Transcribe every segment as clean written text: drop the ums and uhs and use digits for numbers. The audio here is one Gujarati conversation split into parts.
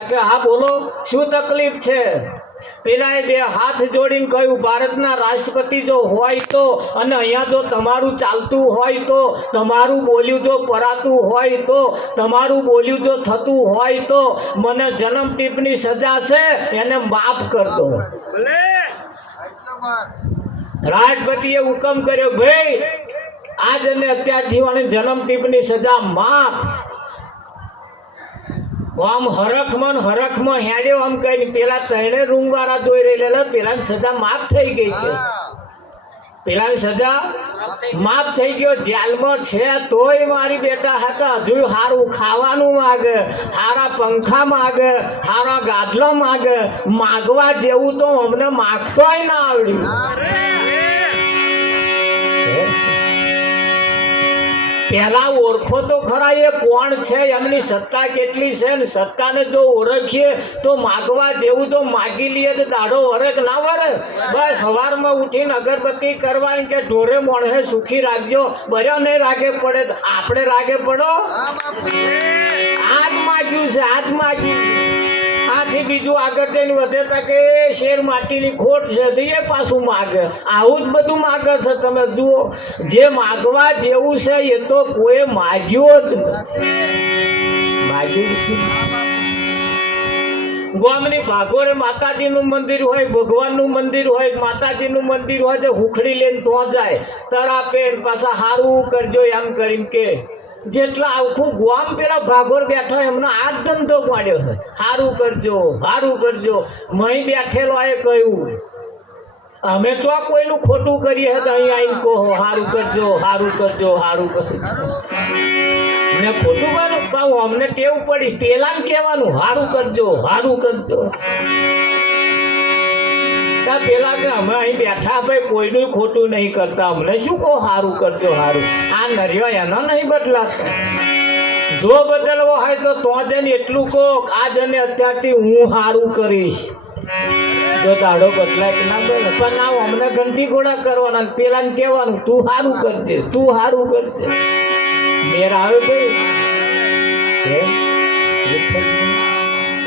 કે હા બોલો શું તકલીફ છે? પેલાએ બે હાથ જોડીને કહ્યું, ભારતના રાષ્ટ્રપતિ જો હોય તો, અને અહીંયા જો તમારું ચાલતું હોય તો, તમારું બોલ્યું જો પરાતું હોય તો, તમારું બોલ્યું જો થતું હોય તો, મને જન્મ ટીપની સજા છે એને માફ કર દો. રાષ્ટ્રપતિએ હુકમ કર્યો, ભાઈ આજ અને અત્યારથી વાળે જન્મ ટીપની સજા માફ. આમ હરખમાં હેડ્યો આમ કઈ પેલા ત્રણે રૂમ વાળા જોઈ રહેલા, પેલાની સજા માફ થઈ ગઈ છે. પેલાની સજા માફ થઈ ગયો, જેલમાં છે તોય મારી બેટા હતા હજુ સારું ખાવાનું માગે, સારા પંખા માગે, સારા ગાદલા માગે, માગવા જેવું તો અમને માગતોય ના આવડ્યું. પેલા ઓળખો તો ખરા એ કોણ છે, એમની સત્તા કેટલી છે, ને સત્તાને જો ઓળખીએ તો માગવા જેવું તો માગી લઈએ તો દાઢો વરખ ના વરે. બસ સવારમાં ઉઠીને અગરબત્તી કરવાની કે ઢોરે મોણસે સુખી રાખજો, બર્યા નહીં રાગે પડે તો આપણે રાગે પડો. આજ માગ્યું છે, આજ માગ્યું છે. આથી બીજું આગળ જઈને વધે કે શેર માટીની ખોટ છે તો એ પાછું માગે. આવું જ બધું માગે છે. તમે જુઓ, જે માગવા જેવું છે એ તો કોઈ માગ્યું જ નથી. ગામની ભાગોરે માતાજીનું મંદિર હોય, ભગવાનનું મંદિર હોય, માતાજીનું મંદિર હોય તો હુખડી લઈને તો જાય તરાપે પાછા હારું કરજો એમ કરીને કે જેટલા આખું ગામ પેલા ભાગોર બેઠા એમનો આ જ ધંધો પાડ્યો છે, સારું કરજો સારું કરજો. મહી બેઠેલો એ કહ્યું, અમે તો કોઈનું ખોટું કરીએ તો અહીં આવીને કહો સારું કરજો સારું કરજો સારું કરજો. મેં ખોટું કર્યું પાછું અમને ટેવ પડી પેલાને કહેવાનું સારું કરજો સારું કરજો. પેલા કે અમે અહીં બેઠા ભાઈ કોઈનું ખોટું નહીં કરતા, અમને શું કહો સારું કરજો સારું. આ નર્યો એનો નહીં બદલાતો. જો બદલવો હોય તો જઈને એટલું કહો આજ અને અત્યારથી હું સારું કરીશ. જો દાડો બદલાય કે ના બદલે પણ ના અમને ઘંટી ઘોડા કરવાના, પેલાને કહેવાનું તું સારું કરજે તું સારું કરજે. મેર આવે ભાઈ.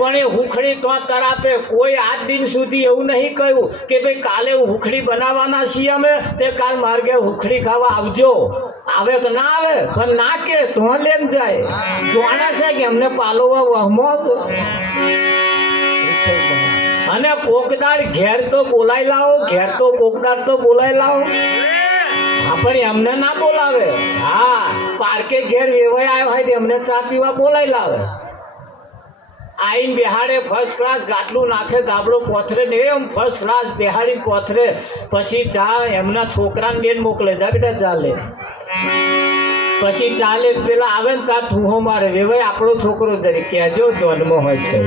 પણ એ હુખડી તો તરાપે કોઈ આજ દિન સુધી એવું નહીં કહ્યું કે ભાઈ કાલે હુખડી બનાવવાના છીએ અમે તે કાલ માર્ગે હુખડી ખાવા આવજો. આવે કે ના આવે પણ ના કે તો લઈને જાય. જોવાના છે કે અમને પાલોવા વહમો. અને કોકદાર ઘેર તો બોલાઈ લાવો, ઘેર તો કોકદાર તો બોલાઈ લાવો. હા પણ એમને ના બોલાવે. હા પાર્કે ઘેર વેવાય આવ્યો હોય તો એમને ચા પીવા બોલાઈ લાવે. આઈને બેહાડે ફર્સ્ટ ક્લાસ ગાટલું નાખે, ગાબડો પોથરે ને એમ ફર્સ્ટ ક્લાસ બેહાડી પોથરે, પછી ચા એમના છોકરાને બેન મોકલે, જા બેટા ચાલે. પછી ચાલે પેલા આવે ને ત્યાં ઠૂહો મારે, વેવાય આપણો છોકરો તરીકે કહેજો ધોનમાં હોય તો.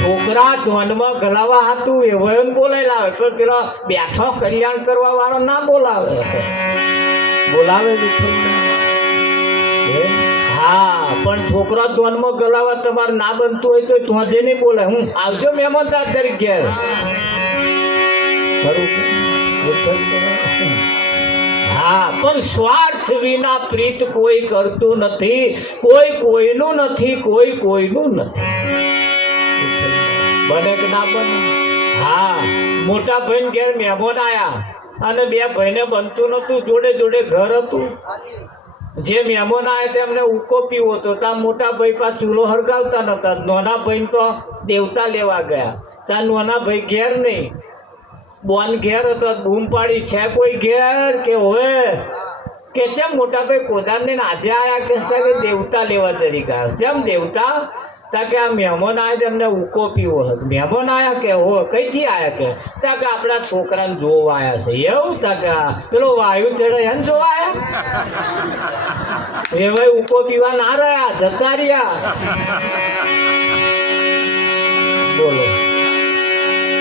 છોકરા ધોનમાં ગલાવા હતું એવોને બોલાઈ લાવે, પણ પેલો બેઠો કલ્યાણ કરવા વાળો ના બોલાવે. બોલાવે હા પણ છોકરા ધોનમાં ગલાવા તમારે ના બનતું હોય તો ધોજે નહીં બોલાય. હું આવજો મહેમાન તાર તરીકે ઘેર. હા પણ સ્વાર્થ વિના પ્રીત કોઈ કરતું નથી, કોઈ કોઈનું નથી, કોઈ કોઈનું નથી. બને કે ના બને? હા મોટા ભાઈને ઘેર મહેમાન આવ્યા અને બે ભાઈને બનતું નતું, જોડે જોડે ઘર હતું. જે મહેમાન આવ્યા તેમને ઉકો પીવો હતો, ત્યાં મોટા ભાઈ પાસે ચૂલો હરગાવતા નતા. નાના ભાઈને તો દેવતા લેવા ગયા, ત્યાં નાના ભાઈ ઘેર નહીં, બોન ઘેર હતો. બૂમ પાડી છે કોઈ ઘેર કે હવે કે ચેમ મોટા ભાઈ કોદારને આજે આવ્યા કે દેવતા લેવા તરીકે આવ્યા. જેમ દેવતા ત્યાં કે આ મહેમાન આવ્યા તેમને ઉકો પીવો હતો. મહેમાન આવ્યા કે હો કઈથી આવ્યા કે ત્યાં કે આપણા છોકરાને જોવા આવ્યા છે. એવું ત્યાં કે પેલો વાયુ ચડે એને જોવા આવ્યા. એ ભાઈ ઉકો પીવા ના રહ્યા, જતા રહ્યા. બોલો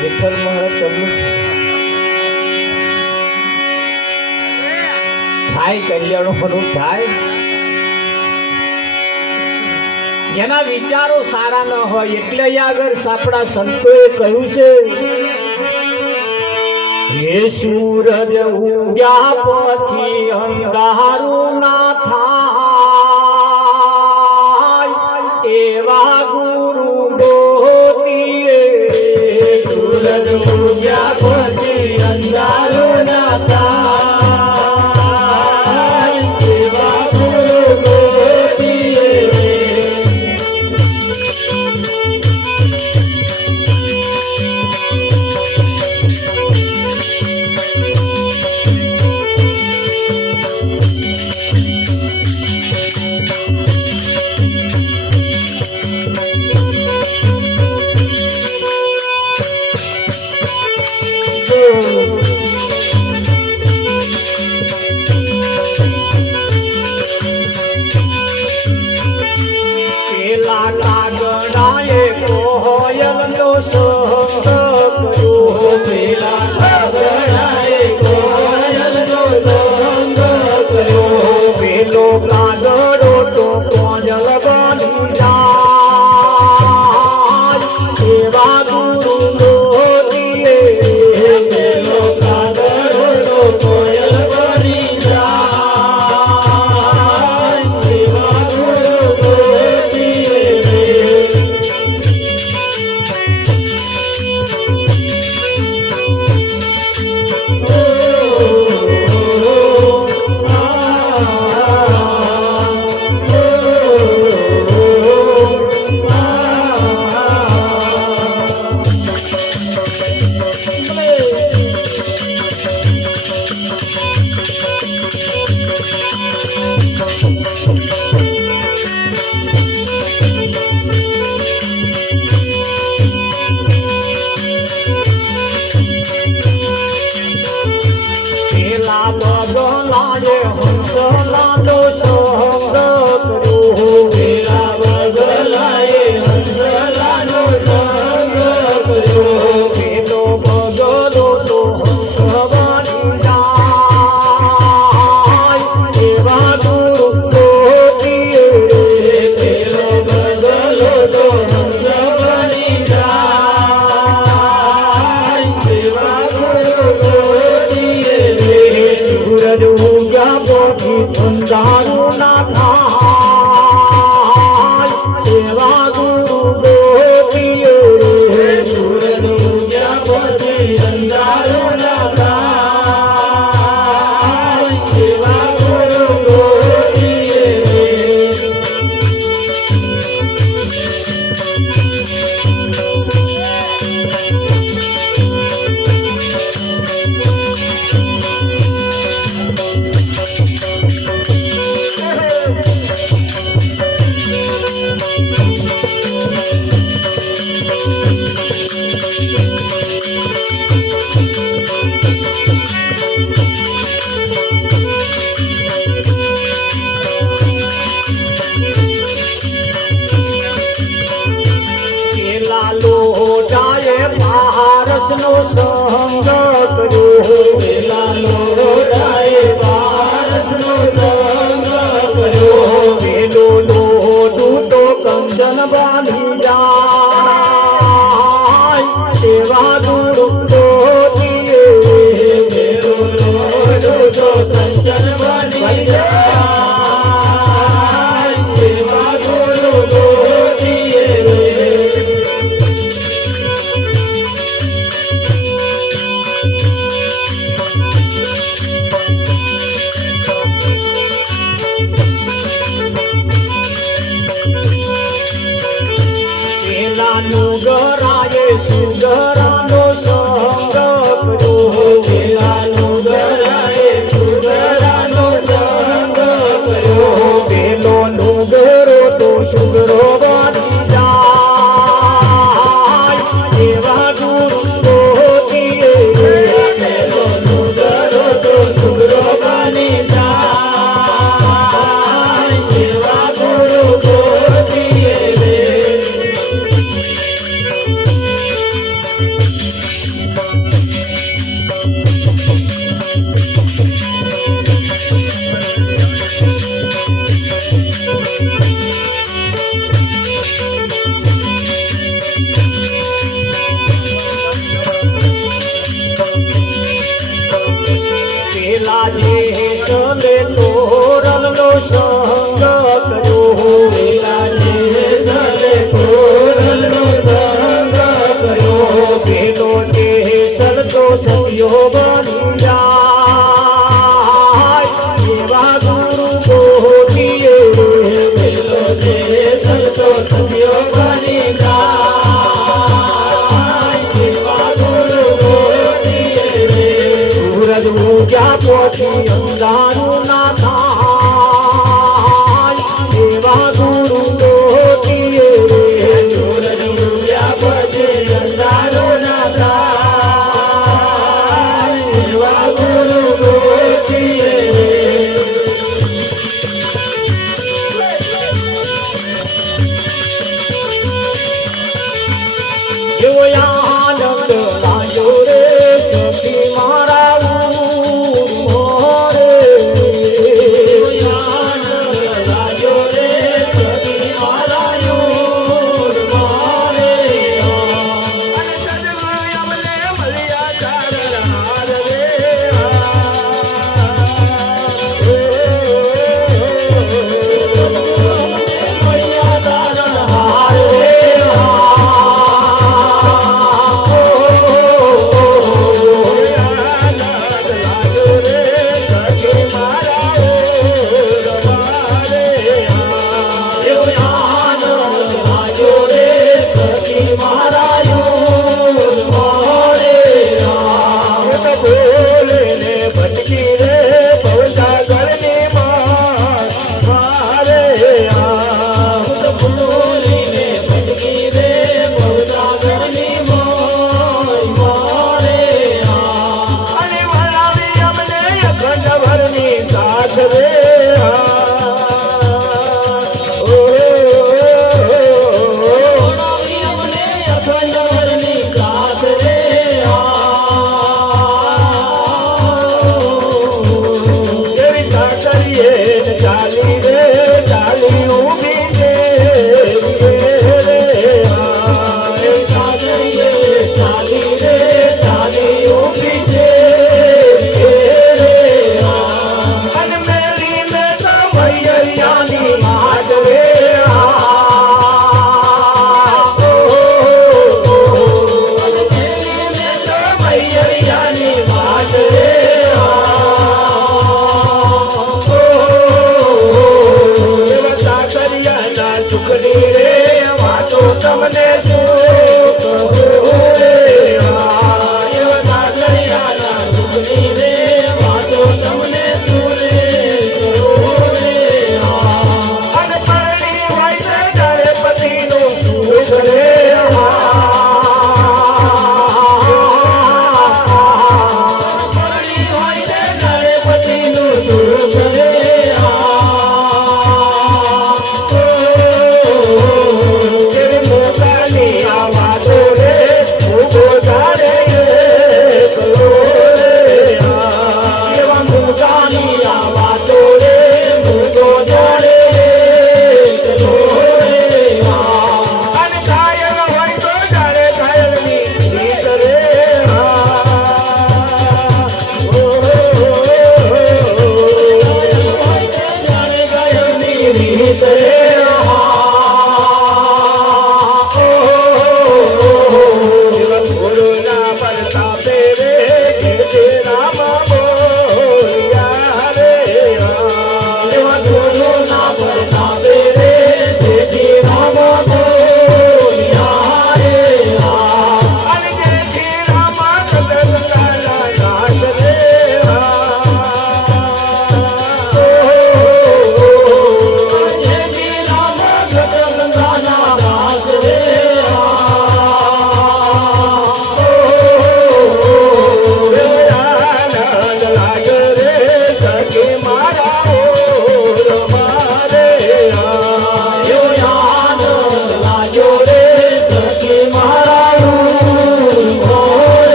વિઠ્ઠલ મહારાજ ચમનું થાય કલ્યાણોનું થાય. જેના વિચારો સારા ન હોય એટલે આગળ આપણા સંતોએ કહ્યું છે, હે સૂરજ ઉગ્યા પછી અંધારું ના થાય એવા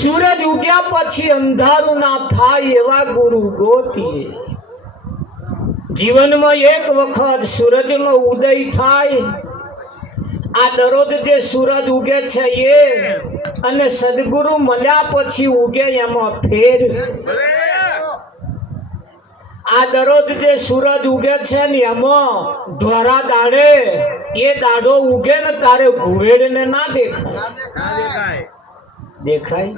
સૂરજ ઉગ્યા પછી અંધારું ના થાય એવા ગુરુ ગોતીએ. જીવનમાં એક વખત સૂરજનો ઉદય થાય. આ દરરોજ જે સૂરજ ઉગે છે એ અને સદગુરુ મળ્યા પછી ઉગે એમાં ફેર છે. આ દરરોજ જે સૂરજ ઉગે છે ને એમાં ધોરા દાડે એ દાડો ઉગે ને તારે ઘુવેડને ના દેખાય. દેખાય.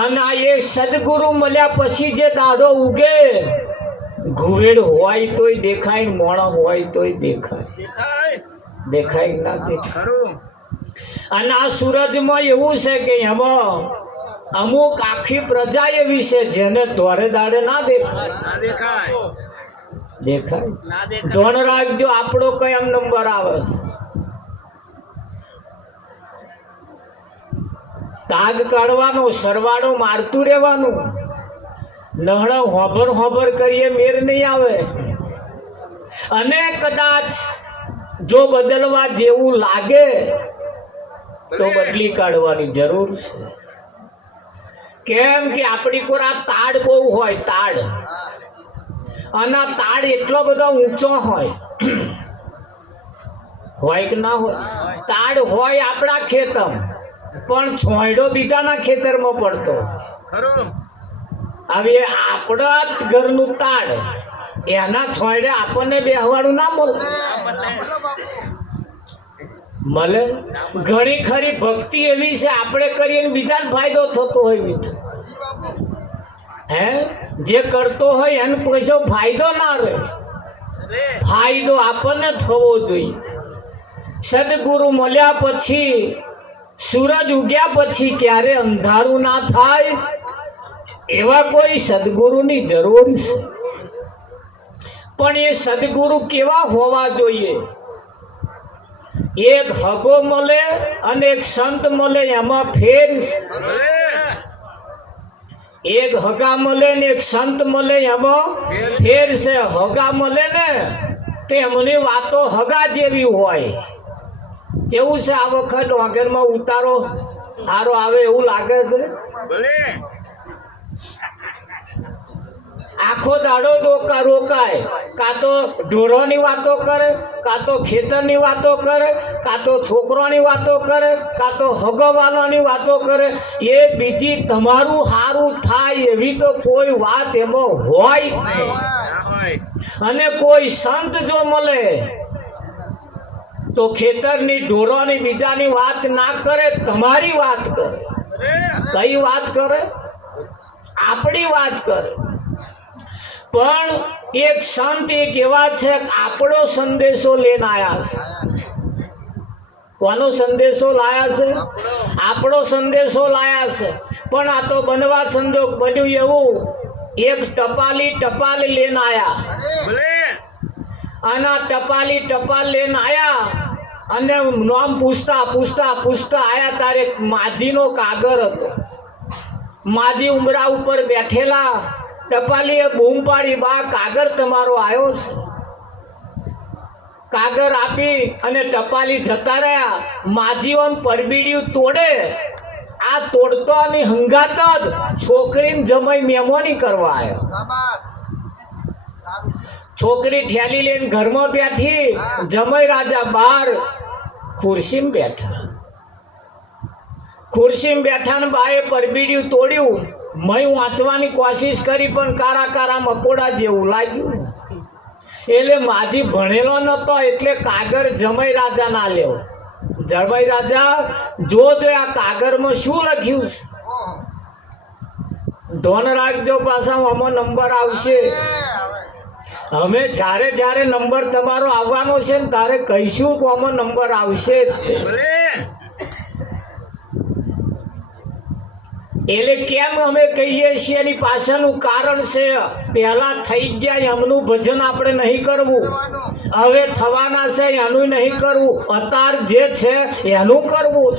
અને એ સદગુરુ મળ્યા પછી જે દાડો ઉગે ઘુવેડ હોય તોય દેખાય, મોણા હોય તોય દેખાય. દેખાય ના દેખાય. અને આ સૂરજમાં એવું છે કે એમાં અમુક આખી પ્રજા એવી છે જેને ધોરે દાડે ના દેખાય. દેખાય. ધોન રાખજો, આપણો કઈ નંબર આવે. તાગ કાઢવાનો, સરવાળો મારતું રહેવાનું. નહણા હોભર હોભર કરીએ મેર નહીં આવે. અને કદાચ જો બદલવા જેવું લાગે તો બદલી કાઢવાની જરૂર છે. કેમ કે આપણી કોરા તાડ બહુ હોય, તાડ. અને તાડ એટલો બધો ઊંચો હોય કે ના હોય? તાડ હોય આપણા ખેતર, પણ છોંયડો બીજાના ખેતરમાં પડતો. હવે આપણા ઘરનું તાડ એના છોંયડે આપણને બેહવાનું ના મળે. ઘણી ખરી ભક્તિ એવી છે આપણે કરીએ ને બીજાને ફાયદો થતો હોય. હે, જે કરતો હોય એને પૈસો ફાયદો ના રહે. ફાયદો આપણને થવો જોઈએ. સદગુરુ મળ્યા પછી, સૂરજ ઉગ્યા પછી ક્યારે અંધારું ના થાય એવા કોઈ સદગુરુની જરૂર છે. પણ એ સદગુરુ કેવા હોવા જોઈએ? એક હગો મળે અને એક સંત મળે એમાં ફેર. એક હગા મળે ને એક સંત મળે એમાં ફેર છે. હગા મળે ને તેમની વાતો હગા જેવી હોય. કેવું છે આ વખત ડોંગરમાં ઉતારો સારો આવે એવું લાગે છે. આખો દાડો રોકાય. કાં તો ઢોરોની વાતો કરે, કાં તો ખેતરની વાતો કરે, કાં તો છોકરોની વાતો કરે, કાં તો હગવાલાની વાતો કરે. એ બીજી તમારું સારું થાય એવી તો કોઈ વાત એમાં હોય. અને કોઈ સંત જો મળે તો ખેતરની, ઢોરોની, બીજાની વાત ના કરે, તમારી વાત કરે. કઈ વાત કરે? આપણી વાત કરે. પણ એક સંત એક એવા છે કે આપણો સંદેશો લઈને આવ્યા છે. કોનો સંદેશો લાયા છે? આપણો સંદેશો લાયા છે. પણ આ તો બનવા સંજોગ બન્યું એવું, એક ટપાલ લઈને આવ્યા. અને ટપાલ લઈને આવ્યા અને નામ પૂછતા આયા તારે માજીનો કાગર હતો. માજી ઉમરા ઉપર બેઠેલા. ટપાલીએ બૂમ પાડી, બા કાગર તમારો આવ્યો છે. કાગર આપી અને ટપાલી જતા રહ્યા. માજીઓને પરબીડિયું તોડે. આ તોડતોની હંગાત જ છોકરીને જમાઈ મહેમાની કરવા આવ્યા. છોકરી ઠેલી લઈને ઘરમાં બેઠી, જમાઈ રાજા બહાર ખુરશીમાં બેઠા. ને બાએ પરબીડિયું તોડ્યું. મેં વાંચવાની કોશિશ કરી પણ કારા મકોડા જેવું લાગ્યું. એટલે માજી ભણેલો નતો એટલે કાગર જમાઈ રાજા ના લેવો. જમાઈ રાજા જો આ કાગરમાં શું લખ્યું છે. ધોન રાખજો, પાછા આમાં નંબર આવશે. અમે જ્યારે નંબર તમારો આવવાનો છે ને તારે કહીશું તો આમાં નંબર આવશે. એટલે કેમ અમે કહીએ છીએ એની પાછળનું કારણ છે. પહેલા થઈ ગયા એમનું ભજન આપણે નહીં કરવું. હવે થવાના છે એનું નહીં કરવું. અત્યાર જે છે એનું કરવું.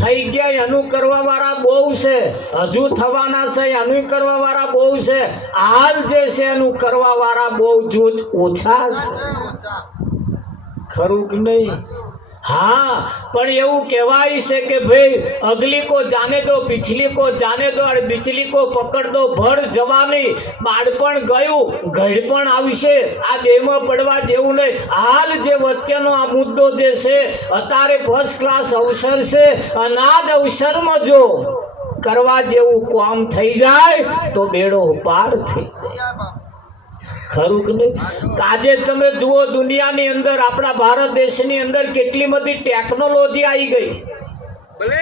થઈ ગયા એનું કરવા વાળા બહુ છે. હજુ થવાના છે એનું કરવા વાળા બહુ છે. હાલ જે છે એનું કરવા વાળા બહુ જૂથ ઓછા છે. ખરું કે નહીં? हाँ, પણ એવું કહેવાય છે કે ભાઈ અગલી को जाने दो पिछली को जाने दो और बिचली को पकड़ दो ભર જવાની બાળપણ ગયું ઘડપણ આવશે આ બેમાં પડવા જેવું નહીં હાલ જે વચ્ચેનો આ મુદ્દો જે છે અત્યારે ફર્સ્ટ ક્લાસ અવસર છે અનાદ અવસરમાં જો કરવા જેવું કામ થઈ જાય તો બેડો પાર થઈ જાય ખરું કે નહીં આજે તમે જુઓ દુનિયાની અંદર આપણા ભારત દેશની અંદર કેટલી બધી ટેકનોલોજી આવી ગઈ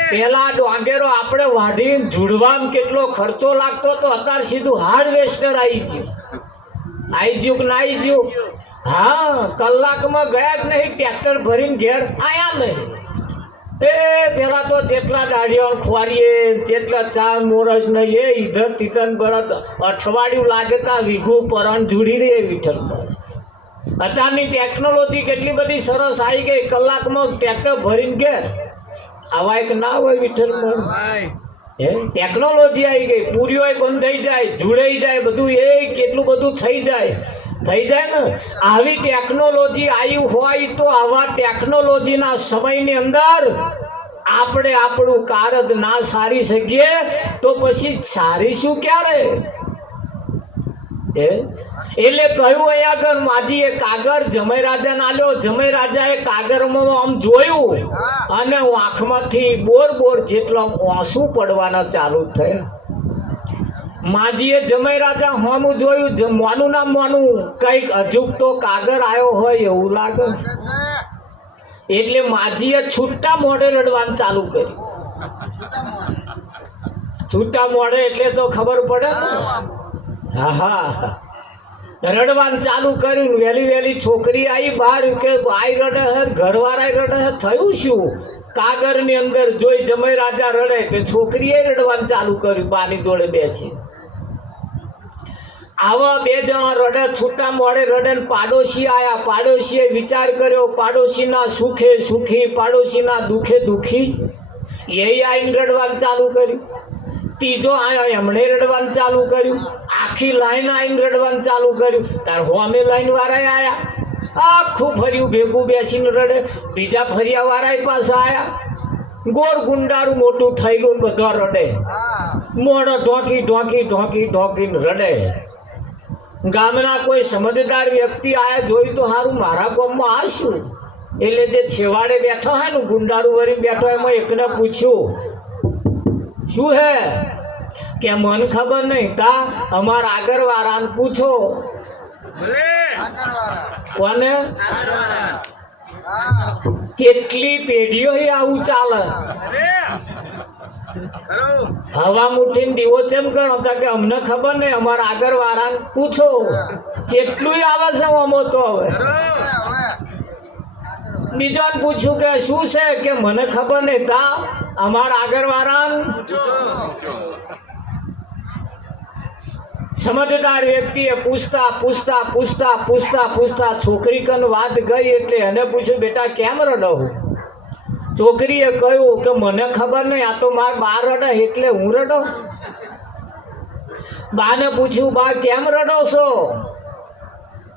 પહેલા ડોંગેરો આપણે વાઢી જુડવામાં કેટલો ખર્ચો લાગતો તો અત્યારે સીધું હાર્વેસ્ટર આવી ગયું કે ના આવી ગયું હા કલાકમાં ગયા જ નહીં ટ્રેક્ટર ભરીને ઘેર આયા નહીં એ પેલા તો જેટલા દાઢીઓ ખવારીએ જેટલા ચા મોરસ નહીં એ ઈધર તીધર બરત અઠવાડિયું લાગે તા વીઘું પરણ જુડી રહે વિઠ્ઠલ પર અત્યારની ટેકનોલોજી કેટલી બધી સરસ આવી ગઈ કલાકમાં ટ્રેક્ટર ભરીને ઘેર આવા એક ના હોય વિઠ્ઠલ પર ટેકનોલોજી આવી ગઈ પૂરીઓ બંધ થઈ જાય જુડાઈ જાય બધું એ કેટલું બધું થઈ જાય ને આવી ટેકનોલોજી આવી હોય તો આવા ટેકનોલોજીના સમયની અંદર આપણે આપણું કારજ ના સારી શકીએ તો પછી સારી શું ક્યારે એટલે કહ્યું અહીંયા આગળ માજીએ કાગર જમાઈ રાજાને આલ્યો જમાઈ રાજાએ કાગરમાં આમ જોયું અને આંખમાંથી બોર જેટલો આંસુ પડવાના ચાલુ થયા માજીએ જમાઈ રાજા હોમું જોયું મોનું ના મોનું કંઈક અજુગતો કાગર આવ્યો હોય એવું લાગે એટલે માજીએ છૂટા મોઢે રડવાનું ચાલુ કર્યું છૂટા મોઢે એટલે તો ખબર પડે ને હા રડવાનું ચાલુ કર્યું વહેલી છોકરી આવી બહાર કે આઈ રડે હે ઘરવાળા રડે હે થયું શું કાગરની અંદર જોઈ જમાઈ રાજા રડે કે છોકરીએ રડવાનું ચાલુ કર્યું બાની જોડે બેસી આવા બે જણા રડે છૂટા મોડે રડે ને પાડોશી આયા પાડોશીએ વિચાર કર્યો પાડોશીના સુખે સુખી પાડોશીના દુખે દુખી એ આઈને રડવાનું ચાલુ કર્યું ત્રીજો આયો એમણે રડવાનું ચાલુ કર્યું આખી લાઈન આઈને રડવાનું ચાલુ કર્યું તાર હોમે લાઈન વાળા આયા આખું ફર્યું ભેગું બેસીને રડે બીજા ફરિયા વાળા પાછા આયા ગોળ ગુંડારું મોટું થયેલું બધા રડે મોઢો ઢોંકીને રડે ગામના કોઈ સમજદાર વ્યક્તિ આયા જોયું તો સારું મારા ગામમાં આ શું એટલે જે છેવાડે બેઠો હોય ને ગુંડારું વળી બેઠો એમાં એકને પૂછ્યું શું હે કે મન ખબર નહીં તા અમારા આગળવાળાને પૂછો કોને કેટલી પેઢીઓ આવું ચાલે હવા મુઠીને દીવો ચેમ ગણો કે અમને ખબર નહીં અમારા આગળવાળાને પૂછો કેટલું આવે છે અમો તો હવે બીજાને પૂછ્યું કે શું છે કે મને ખબર નહીં તા અમારા આગળવાળાને સમજદાર વ્યક્તિએ પૂછતા છોકરી કન વાત ગઈ એટલે એને પૂછ્યું બેટા કેમ રડો છોકરીએ કહ્યું કે મને ખબર નહીં આ તો મારા બા રડે એટલે હું રડો બાને પૂછ્યું બા કેમ રડો છો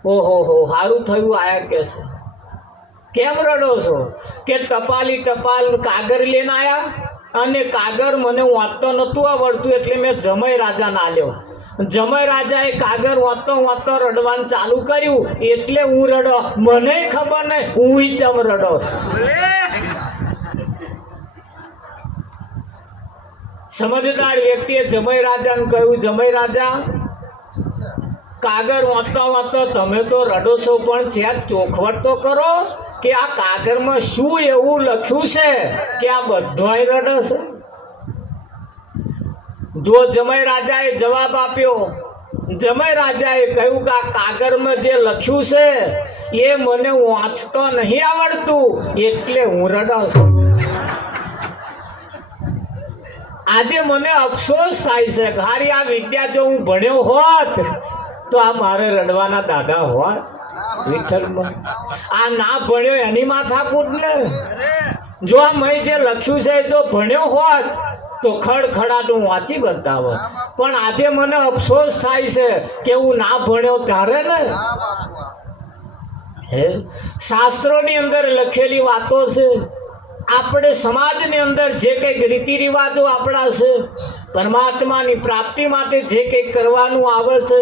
ઓહો સારું થયું આયા કે છે કેમ રડો છો કે ટપાલ કાગર લઈને આવ્યા અને કાગર મને વાંચતો નહોતું આવડતું એટલે મેં જમાઈ રાજાને આલ્યો જમાઈ રાજાએ કાગર વાંચતો રડવાનું ચાલુ કર્યું એટલે હું રડો મને ખબર નહીં હું ચમ રડો સમજદાર વ્યક્તિએ જમાઈ રાજાને કહ્યું જમાઈ રાજા કાગર વાંચતો તમે તો રડો છો પણ જ્યાં ચોખવટ તો કરો કે આ કાગરમાં શું એવું લખ્યું છે કે આ બધાય રડે છે જો જમાઈ રાજાએ જવાબ આપ્યો જમાઈ રાજાએ કહ્યું કે આ કાગરમાં જે લખ્યું છે એ મને વાંચતો નહીં આવડતું એટલે હું રડો છું આજે મને અફસોસ થાય છે હારી આ વિદ્યા જો હું ભણ્યો હોત તો આ મારે રડવાના દાદા હોત વિઠ્ઠલમાં આ ના ભણ્યો એની માથાકૂટ ને જો આ મેં જે લખ્યું છે જો ભણ્યો હોત તો ખડખડાટું વાંચી બતાવો પણ આજે મને અફસોસ થાય છે કે હું ના ભણ્યો ત્યારે ને હે શાસ્ત્રોની અંદર લખેલી વાતો છે. આપણે સમાજની અંદર જે કંઈક રીતિ રિવાજો આપણા છે, પરમાત્માની પ્રાપ્તિ માટે જે કંઈક કરવાનું આવે છે,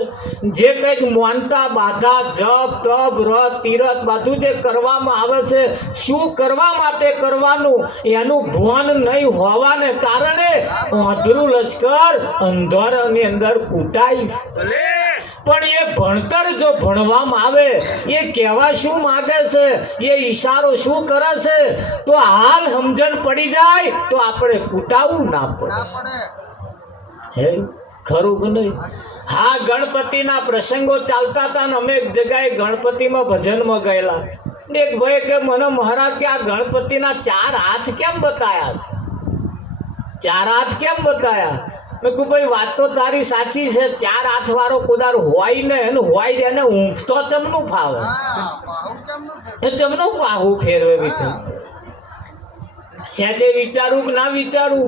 જે કંઈક માનતા બાધા જપ તપ વ્રત તીરથ બધું જે કરવામાં આવે છે, શું કરવા માટે કરવાનું એનું ભાન નહીં હોવાને કારણે અંધરું લશ્કર અંધારાની અંદર કૂટાય. પણ એ ભણતર જો ભણવામાં આવે, એ કહેવા શું માગે છે, એ ઈશારો શું કરે છે, તો હાલ સમજણ પડી જાય તો આપણે કૂટાવું ના પડે. હે ખરું કે નહીં? હા, ગણપતિના પ્રસંગો ચાલતા હતા ને અમે એક જગ્યાએ ગણપતિમાં ભજનમાં ગયેલા. એક ભાઈ કે મને મહારાજ કે આ ગણપતિના 4 હાથ કેમ બતાયા છે? 4 હાથ કેમ બતાયા? મેં કહું ભાઈ વાત તો તારી સાચી છે, 4 હાથ વાળો કુદાર હોય ને એને હોય એને ઊંઘ તો ચમનું ફાવે, એ ચમનું પાહું ફેરવે બીજું સેજે વિચારું કે ના વિચારું.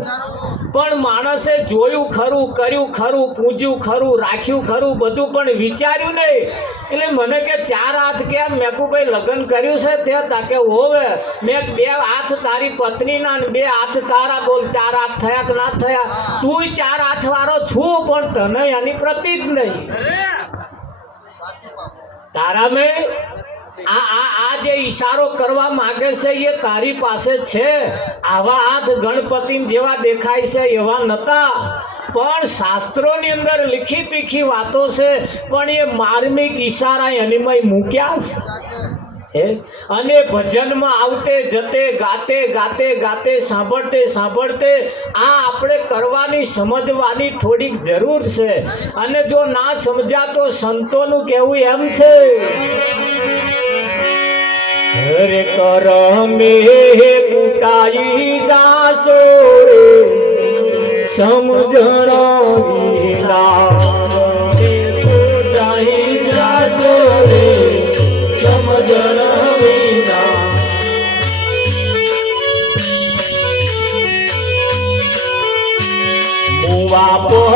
પણ માણસે જોયું ખરું, કર્યું ખરું, પૂજ્યું ખરું, રાખ્યું ખરું, બધું પણ વિચાર્યું નહીં. એટલે મને કે 4 હાથ કેમ? મેં કહું ભાઈ લગ્ન કર્યું છે તે તાકે હોવે. મેં 2 હાથ તારી પત્નીના ને 2 હાથ તારા, બોલ 4 હાથ થયા કે ના થયા? તું 4 હાથ વાળો છું પણ તને એની પ્રતિ જ નહીં. તારા મેં આ જે ઈશારો કરવા માંગે છે એ તારી પાસે છે. આવા હાથ ગણપતિ જેવા દેખાય છે એવા નતા, પણ શાસ્ત્રોની અંદર લીખી પીખી વાતો છે, પણ એ માર્મિક ઈશારા એનીમાં મૂક્યા છે. અને ભજનમાં આવતે જતે ગાતે ગાતે ગાતે સાંભળતે સાંભળતે આ આપણે કરવાની સમજવાની થોડીક જરૂર છે. અને જો ના સમજ્યા તો સંતોનું કહેવું એમ છે, હરે કરમે કૂટાઈ જાશો રે સમજણ વિના, કૂટાઈ જાશો રે સમજણ વિના. મુવા